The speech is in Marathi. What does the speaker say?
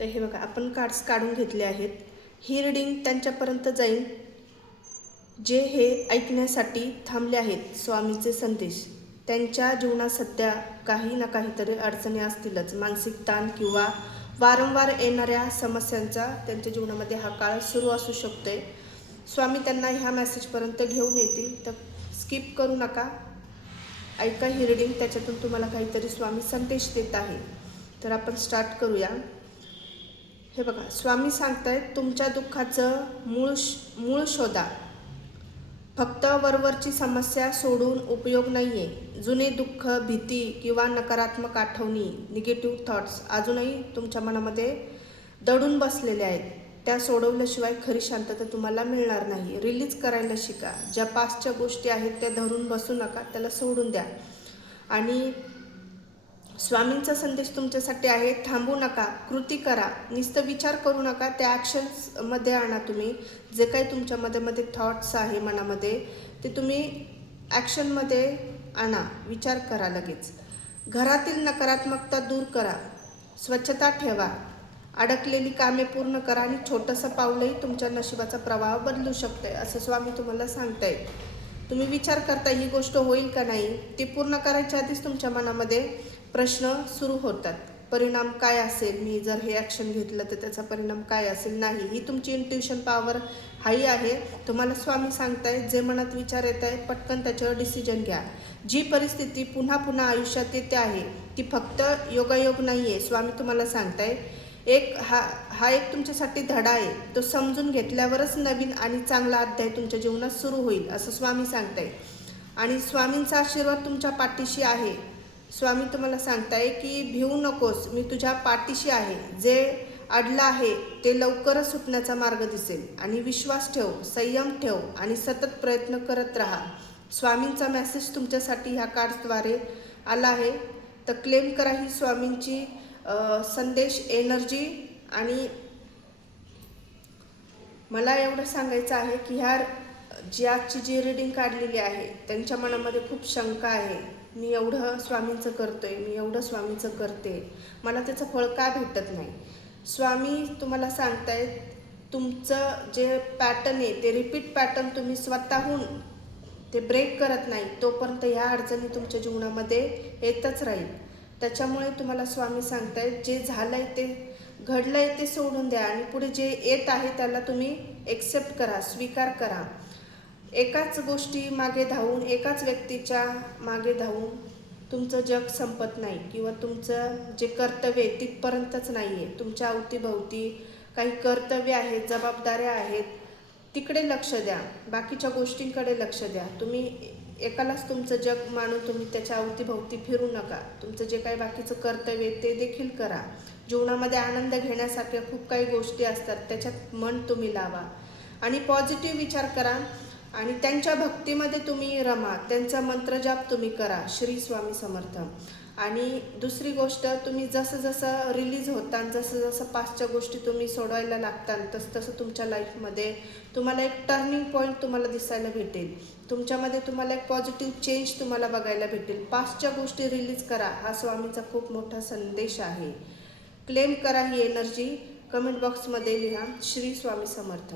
तर हे बघा, आपण कार्ड्स काढून घेतले आहेत. ही रीडिंग त्यांच्यापर्यंत जाईल जे हे ऐकण्यासाठी थांबले आहेत स्वामींचे संदेश. त्यांच्या जीवनात सध्या काही ना काहीतरी अडचणी असतीलच. मानसिक ताण किंवा वारंवार येणाऱ्या समस्यांचा त्यांच्या जीवनामध्ये हा काळ सुरू असू शकतोय. स्वामी त्यांना ह्या मेसेजपर्यंत घेऊन येतील, तर स्किप करू नका. ऐका ही रीडिंग, त्याच्यातून तुम्हाला काहीतरी स्वामी संदेश देत आहे. तर आपण स्टार्ट करूया. हे बघा, स्वामी सांगतायत तुमच्या दुःखाचं मूळ शोधा. फक्त वरवरची समस्या सोडून उपयोग नाही आहे. जुने दुःख, भीती किंवा नकारात्मक आठवणी, निगेटिव्ह थॉट्स अजूनही तुमच्या मनामध्ये दडून बसलेले आहेत. त्या सोडवल्याशिवाय खरी शांतता तुम्हाला मिळणार नाही. रिलीज करायला शिका. ज्या पास्टच्या गोष्टी आहेत त्या धरून बसू नका, त्याला सोडून द्या. आणि स्वामींचा संदेश तुमच्यासाठी आहे, थांबू नका, कृती करा. नुसतं विचार करू नका, त्या ॲक्शन्समध्ये आणा. तुम्ही जे काही तुमच्या मध्ये थॉट्स आहे मनामध्ये, ते तुम्ही ॲक्शनमध्ये आणा. विचार करा लगेच. घरातील नकारात्मकता दूर करा. स्वच्छता ठेवा. अडकलेली कामे पूर्ण करा. आणि छोटंसं पाऊलही तुमच्या नशिबाचा प्रवाह बदलू शकते, असं स्वामी तुम्हाला सांगतायत. तुम्ही विचार करता ही गोष्ट होईल का नाही, ती पूर्ण करायच्या आधीच तुमच्या मनामध्ये प्रश्न सुरू होतात. परिणाम काय असेल, मी जर हे ॲक्शन घेतलं तर त्याचा परिणाम काय असेल. नाही, ही तुमची इंट्युशन पॉवर हाई आहे. तुम्हाला स्वामी सांगतायत जे मनात विचार येत आहे पटकन त्याच्यावर डिसिजन घ्या. जी परिस्थिती पुन्हा पुन्हा आयुष्यात येते आहे ती फक्त योगायोग नाही आहे. स्वामी तुम्हाला सांगताय हा एक तुमच्यासाठी धडा आहे. तो समजून घेतल्यावरच नवीन आणि चांगला अध्याय तुमच्या जीवनात सुरू होईल, असं स्वामी सांगताय. आणि स्वामींचा आशीर्वाद तुमच्या पाठीशी आहे. स्वामी तुम्हाला सांगताय की भिवू नकोस, मी तुझ्या पाठीशी आहे. जे अडलं आहे ते लवकरच सुटण्याचा मार्ग दिसेल. आणि विश्वास ठेव, संयम ठेव आणि सतत प्रयत्न करत राहा. स्वामींचा मेसेज तुमच्यासाठी ह्या कार्ड्सद्वारे आला आहे. तर क्लेम करा ही स्वामींची संदेश, एनर्जी. आणि मला एवढं सांगायचं आहे की जी आजची जी रीडिंग काढलेली आहे त्यांच्या मनामध्ये खूप शंका आहे. मी एवढं स्वामींचं करतोय, मी एवढं स्वामींचं करते, मला त्याचं फळ का भेटत नाही. स्वामी तुम्हाला सांगतायत तुमचं जे पॅटर्न आहे ते रिपीट पॅटर्न तुम्ही स्वतःहून ते ब्रेक करत नाही तोपर्यंत ह्या अडचणी तुमच्या जीवनामध्ये येतच राहील. त्याच्यामुळे तुम्हाला स्वामी सांगतायत जे झालंय ते घडलंय ते सोडून द्या आणि पुढे जे येत आहे त्याला तुम्ही एक्सेप्ट करा, स्वीकार करा. एकाच गोष्टी मागे धावून, एकाच व्यक्तीच्या मागे धावून तुमचं जग संपत नाही किंवा तुमचं जे कर्तव्य आहे तिथपर्यंतच नाही आहे. तुमच्या अवतीभवती काही कर्तव्य आहेत, जबाबदाऱ्या आहेत, तिकडे लक्ष द्या. बाकीच्या गोष्टींकडे लक्ष द्या. तुम्ही एकालाच तुमचं जग मानून तुम्ही त्याच्या अवतीभवती फिरू नका. तुमचं जे काही बाकीचं कर्तव्य ते देखील करा. जीवनामध्ये आनंद घेण्यासारख्या खूप काही गोष्टी असतात, त्याच्यात मन तुम्ही लावा आणि पॉझिटिव्ह विचार करा. आणि त्यांच्या भक्तीमध्ये तुम्ही रमा, त्यांचा मंत्रजाप तुम्ही करा, श्री स्वामी समर्थ. आणि दुसरी गोष्ट, तुम्ही जसं जसं रिलीज होता, जसं जसं पास्टच्या गोष्टी तुम्ही सोडवायला लागतात, तसं तसं तुमच्या लाईफमध्ये तुम्हाला एक टर्निंग पॉईंट तुम्हाला दिसायला भेटेल. तुमच्यामध्ये तुम्हाला एक पॉझिटिव्ह चेंज तुम्हाला बघायला भेटेल. पास्टच्या गोष्टी रिलीज करा, हा स्वामींचा खूप मोठा संदेश आहे. क्लेम करा ही एनर्जी. कमेंट बॉक्समध्ये लिहा, श्री स्वामी समर्थ.